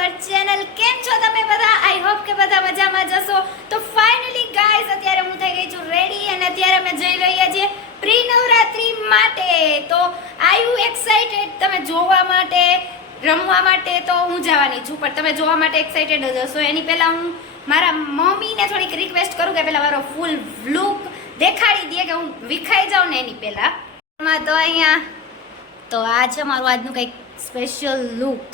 Our channel. કેમ છો તમે બધા? આઈ હોપ કે બધા મજામાં જશો. તો ફાઇનલી ગાઈઝ અત્યારે હું થઈ ગઈ છું રેડી અને અત્યારે અમે જઈ રહ્યા છીએ પ્રી નવરાત્રી માટે. તો આર યુ એક્સાઇટેડ? તમે જોવા માટે, રમવા માટે તો હું જવાની છું, પણ તમે જોવા માટે એક્સાઇટેડ જ હશો. એની પહેલા હું મારા મમ્મીને થોડીક રિક્વેસ્ટ કરું કે પહેલા મારો ફૂલ લુક દેખાડી દે કે હું વિખાઈ જાઉં ને એની પહેલા. તો અહીંયા તો આ છે મારું આજનું કંઈક સ્પેશિયલ લુક.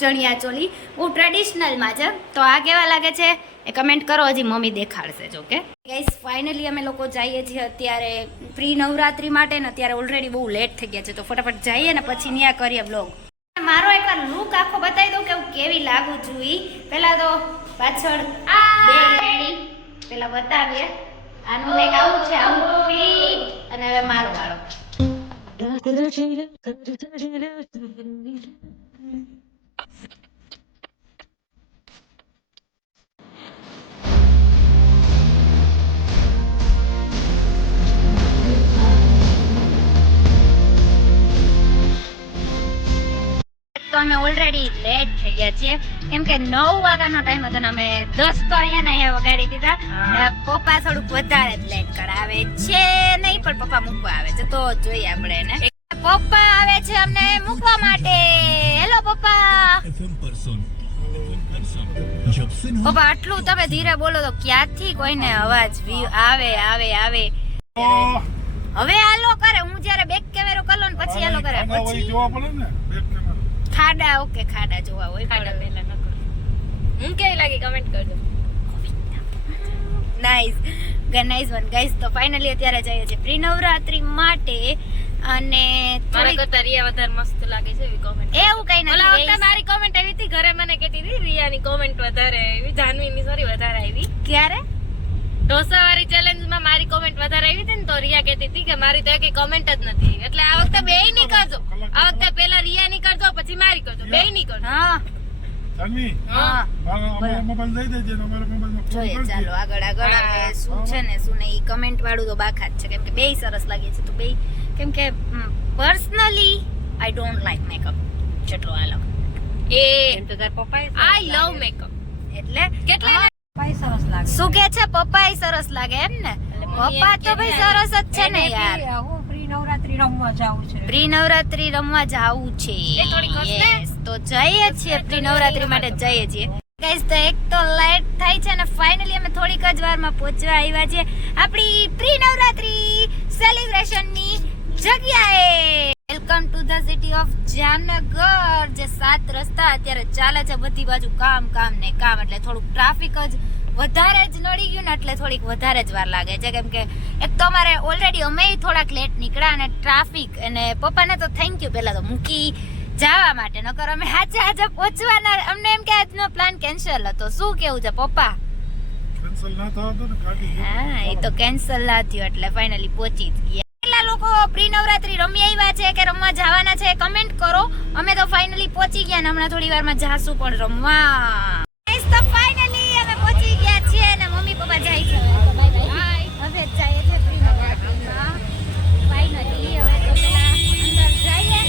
ચણિયા ચોલી બહુ ટ્રેડિશનલમાં છે. તો આ કેવા લાગે છે એ કમેન્ટ કરો. હજી મમ્મી દેખાડશે જો કે ગાઈસ. ફાઇનલી અમે લોકો જઈએ છીએ અત્યારે પ્રી નવરાત્રી માટે ને અત્યારે ઓલરેડી બહુ લેટ થઈ ગયા છે. તો ફટાફટ જઈએ ને પછી ન્યા કરીએ બ્લોગ. મારો એકવાર લુક આખો બતાવી દઉં કે હું કેવી લાગુ છું. પહેલા તો પાછળ બે પેલા બતાવીએ. આનું લાઈક આવું છે, આવું ફીટ. અને હવે મારો વાળો. તો અમે ઓલરેડી લેટ થઈ ગયા છીએ કેમ કે 9 વાગ્યાનો ટાઈમ હતો ને અમે 10 તો અહીંયા વગાડી દીધા. પપ્પા થોડુંક વધારે જ લેટ કરાવે છે. નહીં પણ પપ્પા મૂકવા આવે છે તો જોઈએ આપણે એને. પપ્પા આવે છે અમને મૂકવા માટે. હેલો પપ્પા. પપ્પા આટલું તમે ધીરે બોલો તો ક્યાંથી કોઈને અવાજ આવે આવે આવે. હવે આલો કરે. હું જ્યારે બેક કેમેરો કરલો ને પછી આલો કરે. પછી જોવા પડે ને બેક કેમેરો. ખાડા ઓકે ખાડા જોવા હોય. ખાડા પહેલા ન કરો. હું કેવી લાગી કમેન્ટ કરજો. Nice nice one guys. તો ફાઇનલી અત્યારે જઈએ છીએ પ્રી નવરાત્રી માટે અને મારા કરતા રિયા વધારે મસ્ત લાગે છે એવી કોમેન્ટ. એવું કઈ નથી. ઓલા વખતે મારી કોમેન્ટ આવી હતી ઘરે, મને કહેતી હતી રિયાની કોમેન્ટ વધારે આવી, જાનવીની સોરી વધારે આવી. ક્યારે ઢોસા વાળી ચેલેન્જ માં મારી કોમેન્ટ વધારે આવી હતી ને તો રિયા કહેતી હતી કે મારી તો એકે કોમેન્ટ જ નથી. એટલે આ વખતે બેય ની કરજો. આ વખતે પહેલા રિયા ની કરજો પછી મારી કરજો. બેય ની કરજો. હા જાનવી, હા અમારો મોબાઈલ દઈ દેજે ને અમારા મોબાઈલમાં જોઈએ. ચાલો આગળ આગળ હવે શું છે ને શું નહીં કમેન્ટ વાળું તો બાકા જ છે કેમ કે બેય સરસ લાગે છે. તો બેય કેમ કે personally I don't like makeup જેટલો આ લવ. એ તો તાર પપ્પા આઈ લવ મેકઅપ. એટલે કેટલા સરસ લાગે. શું કે છે? પપ્પા સરસ લાગે એમ ને? પપ્પા તો ભાઈ સરસ જ છે ને યાર. હું પ્રી નવરાત્રી રમવા જાઉં છું. પ્રી નવરાત્રી રમવા જાવું છે. Yes, તો જઈએ છીએ પ્રી નવરાત્રી માટે જઈએ છીએ ગાઈસ. તો એક તો લેટ થાય છે ને ફાઇનલી અમે થોડીક જ વારમાં પહોંચવા આવ્યા છીએ આપણી પ્રી નવરાત્રી સેલિબ્રેશન ની જગ્યાએ. Welcome to the city of Jamnagar. જે 7 રસ્તા અત્યારે ચાલે છે બધી બાજુ કામ કામ ને કામ, એટલે થોડુંક ટ્રાફિક જ વધારે જ નડી ગયું ને એટલે થોડીક વધારે જ વાર લાગે છે કેમ કે એક તો અમારે ઓલરેડી અમે થોડાક લેટ નીકળ્યા અને ટ્રાફિક. અને પપ્પાને તો થેન્ક યુ પહેલા તો મૂકી જવા માટે, નકર અમે હાજે પહોંચવાના. અમને એમ કે આજનો પ્લાન કેન્સલ હતો. શું કેવું છે પપ્પા? કેન્સલ ના થયો તો ને ગાડી. હા એ તો કેન્સલ ના થયો એટલે ફાઇનલી પહોંચી જ ગયા. કેટલા લોકો પ્રી નવરાત્રી રમી આવ્યા છે કે રમવા જવાના છે કમેન્ટ કરો. અમે તો ફાઇનલી પહોંચી ગયા ને હમણાં થોડી વારમાં જાશું પણ રમવા. તો ફાઇનલી અમે પહોંચી ગયા છીએ અને મમ્મી પપ્પા જાય છે. હવે જઈએ છે પ્રી નવરાત્રીમાં ફાઇનલી. હવે તો પેલા અંદર જઈએ.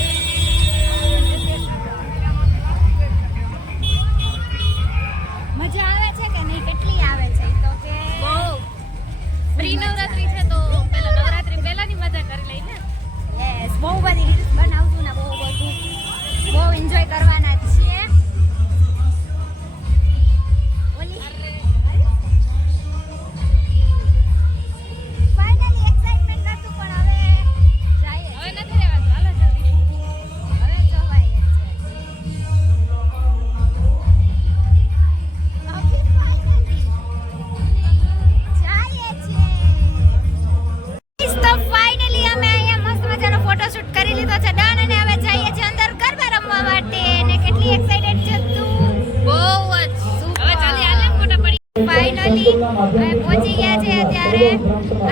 મજા આવે છે કે નહીં? કેટલી આવે છે તો કે બહુ. પ્રી નવરાત્રી છે તો પેલા નવરાત્રી પહેલાની મજા કરી લઈને. યસ બહુ બધી રીલ્સ બનાવશું ને બહુ બધું બહુ એન્જોય કરવાના જ છીએ. ફાઇનલી એક્સાઇટમેન્ટ હતું પણ હવે જઈએ. હવે નથી રહેવાતું. હાલો જલ્દી. હવે જવાય જ છે. હવે ફાઇનલી જઈએ છીએ. તો ફાઇનલી અમે અહીંયા મસ્ત મજાનો ફોટોશૂટ કરી લીધો છે ડન. અને હવે જઈએ છીએ અંદર ગરબા રમવા માટે. અને કેટલી એક્સાઇટેડ છે તું? બહુ જ. હવે ચાલી હાલે ફોટા પડી. ફાઇનલી અમે પહોંચી ગયા છે અત્યારે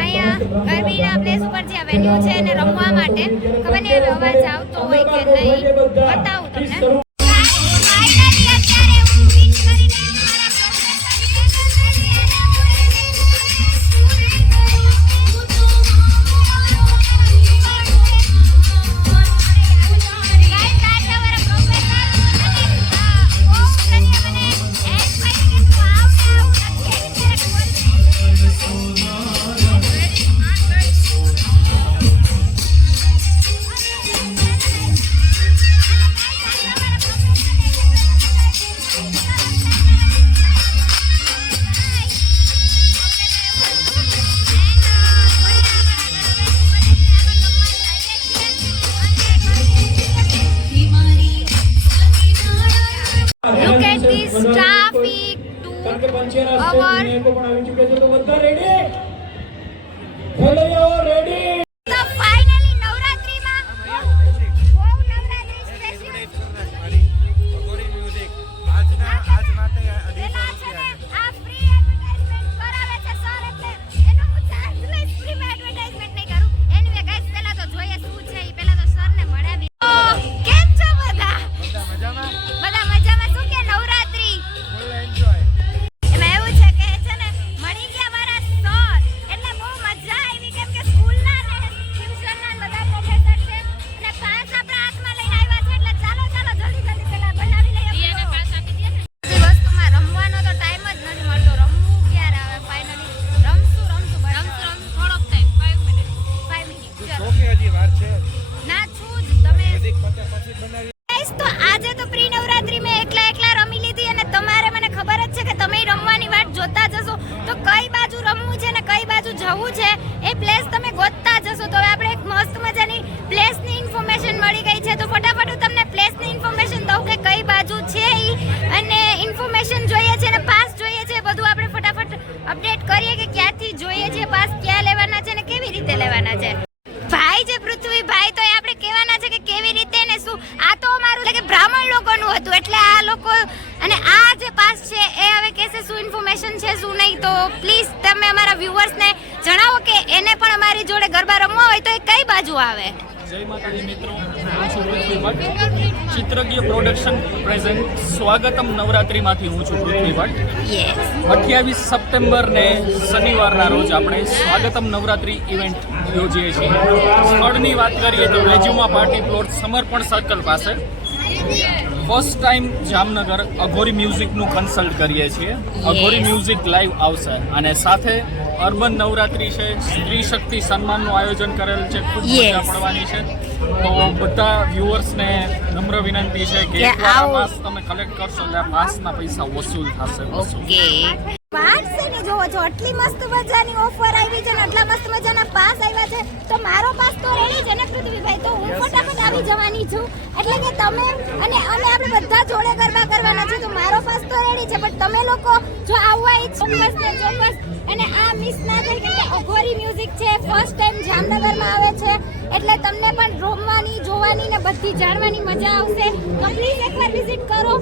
અહીંયા ગરબીના પ્લેસ ઉપર જે વેન્યુ છે એને રમવા માટે. ખબર નહીં હવે અવાજ આવતો હોય કે નહીં, બતાવું તમને. ફાઇનલી અત્યારે હું પિક કરીને મારા પ્રોફેસર કારણ કે પંચેરા Over. સ્ટેટ નિર્ણય પણ આવી ચૂક્યા છે તો બધા રેડી ખેલૈયાઓ રેડી તો ફાઇનલી નવરાત્રીમાં બહુ નવરાત્રી સ્પેશિયલ પેલા છે ને આ ફ્રી એડવર્ટાઇઝમેન્ટ કરાવે છે સર એટલે એનો હું ચાર્જ લઈશ ફ્રીમાં એડવર્ટાઇઝમેન્ટ નહીં કરું એનીવે ગાઈસ પહેલા તો જોઈએ શું છે ઈ પહેલા તો સરને મળાવી કેમ છો બધા બધા મજામાં શું કે નવરાત્રી એમાં એવું છે કે છે ને મળી ગયા મારા સર એટલે બહુ મજા આવી કેમ કે સ્કૂલના ને ટ્યુશનના બધા પ્રોફેસર છે અને પાસ આપણા હાથમાં લઈને આવ્યા છે એટલે ચાલો જલ્દી પહેલા બનાવી લઈએ રિયાને પાસ આપી દે ને બધી વસ્તુમાં રમવાનો તો ટાઈમ જ નથી મળતો રમવું ક્યારે આવે ફાઇનલી રમશું થોડોક ટાઈમ 5 મિનિટ 5 મિનિટ તો કે હજી વાર છે ના છું જ તમે પછી બનાવી ગાઈસ તો આજે તો પ્રી નવરાત્રી મેં એકલા રમી લીધી અને તમારે મને ખબર જ છે કે તમે રમવાની વાટ જોતા જશો તો કઈ બાજુ રમવું છે ને કઈ બાજુ જવું છે એ પ્લેસ તમે ગોતતા જશો તો હવે આપણે એક મસ્ત મજાની પ્લેસની ઇન્ફોર્મેશન મળી ગઈ છે તો ફટાફટ હું તમને પ્લેસની ઇન્ફોર્મેશન દઉં કે કઈ બાજુ છે ઈ અને ઇન્ફોર્મેશન જોઈએ છે અને પાસ જોઈએ છે બધું આપણે ફટાફટ અપડેટ કરીએ કે ક્યાંથી જોઈએ છે પાસ ક્યાં લેવાના છે ને કેવી રીતે લેવાના છે ભાઈ જે પૃથ્વીભાઈ તો એ આપણે કહેવાના છે કે કેવી રીતે ને શું આ તો અમારું એટલે કે બ્રાહ્મણ લોકોનું હતું એટલે આ લોકો અને આ જે પાસ છે એ હવે કહેશે શું ઇન્ફોર્મેશન છે શું નહીં તો પ્લીઝ તમે અમારા વ્યુઅર્સને જણાવો કે એને પણ અમારી જોડે ગરબા રમવા હોય તો એ કઈ બાજુ આવે જય માતાજી મિત્રો હું છું પૃથ્વી ભટ્ટ ચિત્રગીય પ્રોડક્શન પ્રેઝન્ટ સ્વાગતમ નવરાત્રીમાંથી હું છું પૃથ્વી ભટ્ટ યસ 28 સપ્ટેમ્બરને શનિવારના રોજ આપણે સ્વાગતમ નવરાત્રી ઇવેન્ટ યોજીએ છીએ સ્થળની વાત કરીએ તો વેજ્યુમા પાર્ટી પ્લોટ સમર્પણ સર્કલ પાસે ફર્સ્ટ ટાઈમ જામનગર અઘોરી મ્યુઝિકનું કન્સલ્ટ કરીએ છીએ અઘોરી મ્યુઝિક લાઈવ આવશે અને સાથે અર્બન નવરાત્રી છે સ્ત્રી શક્તિ સન્માનનું આયોજન કરેલ છે ખૂબ મજા પડવાની છે તો બધા વ્યુઅર્સને નમ્ર વિનંતી છે કે એકવાર આ પાસ તમે કલેક્ટ કરશો એટલે આ પાસના પૈસા વસૂલ થશે ઓકે પાસ છે ને જોવો છો આટલી મસ્ત મજાની ઓફર આવી છે ને આટલા મસ્ત મજાના પાસ આવ્યા છે તો મારો પાસ તો રેડી છે ને પૃથ્વીભાઈ તો હું ફટાફટ આવી જવાની છું એટલે કે તમે અને આપણે બધા જોડે ગરબા કરવાના છે તો મારો પાસ તો રેડી છે પણ તમે લોકો જો આવવા ઈચ્છો ચોક્કસ અને આ મિસ ના થાય કે અઘોરી મ્યુઝિક છે ફર્સ્ટ ટાઈમ જામનગરમાં આવે છે એટલે તમને પણ રમવાની જોવાની ને બધી જાણવાની મજા આવશે તો પ્લીઝ એકવાર વિઝિટ કરો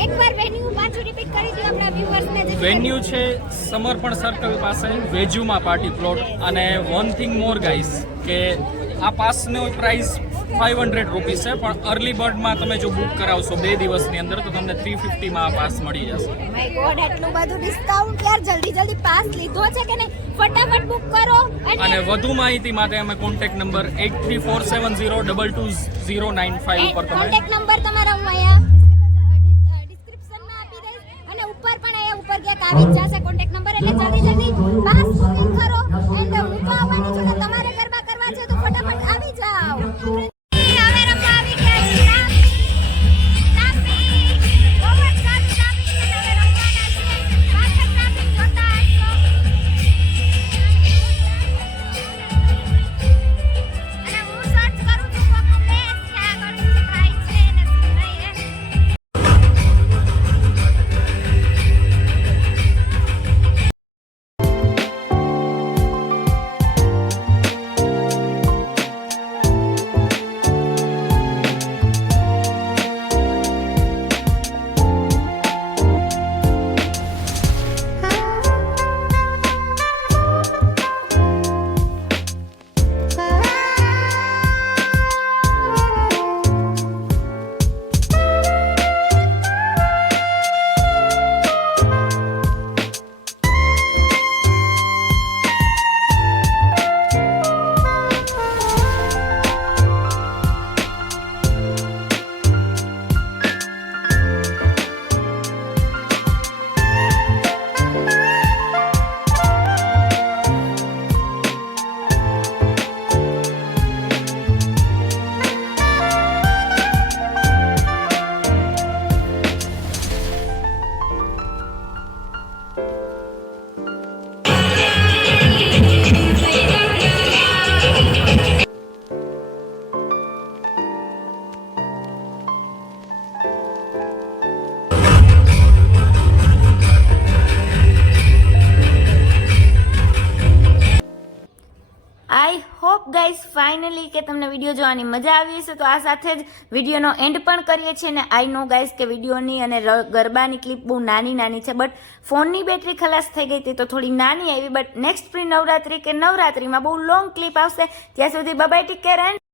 એકવાર વેન્યુ પાછું રિપીટ કરી દો આપણા વ્યુઅર્સને વેન્યુ છે સમર્પણ સર્કલ પાસે વેજ્યુમા પાર્ટી પ્લોટ અને વન થિંગ મોર ગાઈસ કે આ પાસનો પ્રાઇસ 500 રૂપીસ છે પણ અર્લી બર્ડમાં તમે જો બુક કરાવશો 2 દિવસની અંદર તો તમને 350 માં આ પાસ મળી જશે માય ગોડ એટલું બધું ડિસ્કાઉન્ટ યાર જલ્દી પાસ લીધો છે કે નહીં ફટાફટ બુક કરો અને વધુ માહિતી માટે અમે કોન્ટેક્ટ નંબર 8347022095 ઉપર તમે કોન્ટેક્ટ નંબર તમારા હું અહીંયા ડિસ્ક્રિપ્શનમાં આપી દઈશ અને ઉપર પણ અહીંયા ઉપર ક્યાંક આવી જ જશે કોન્ટેક્ટ નંબર એટલે જલ્દી પાસ બુકિંગ કરો એન્ડ હું તો આવવાની છું એટલે તમારે ગરબા કરવા છે તો ફટાફટ આવી જાઓ હવે રમવા આવી ગયા છે તાપી બહુ જ સારું તાપી છે હવે રમવાના છે પાછળ તાપી જોતા હશો અને હું સર્ચ કરું છું કોક પ્લેસ કે આગળ શું થાય છે ને શું નહીં હોપ ગાઈઝ ફાઇનલી કે તમને વિડીયો જોવાની મજા આવી હશે. તો આ સાથે જ વિડીયોનો એન્ડ પણ કરીએ છીએ. અને આઈ નો ગાઈઝ કે વિડીયોની અને ગરબાની ક્લિપ બહુ નાની છે, બટ ફોનની બેટરી ખલાસ થઈ ગઈ હતી તો થોડી નાની આવી. બટ નેક્સ્ટ પ્રી નવરાત્રી કે નવરાત્રીમાં બહુ લોંગ ક્લિપ આવશે. ત્યાં સુધી બાય ટેક કેર એન્ડ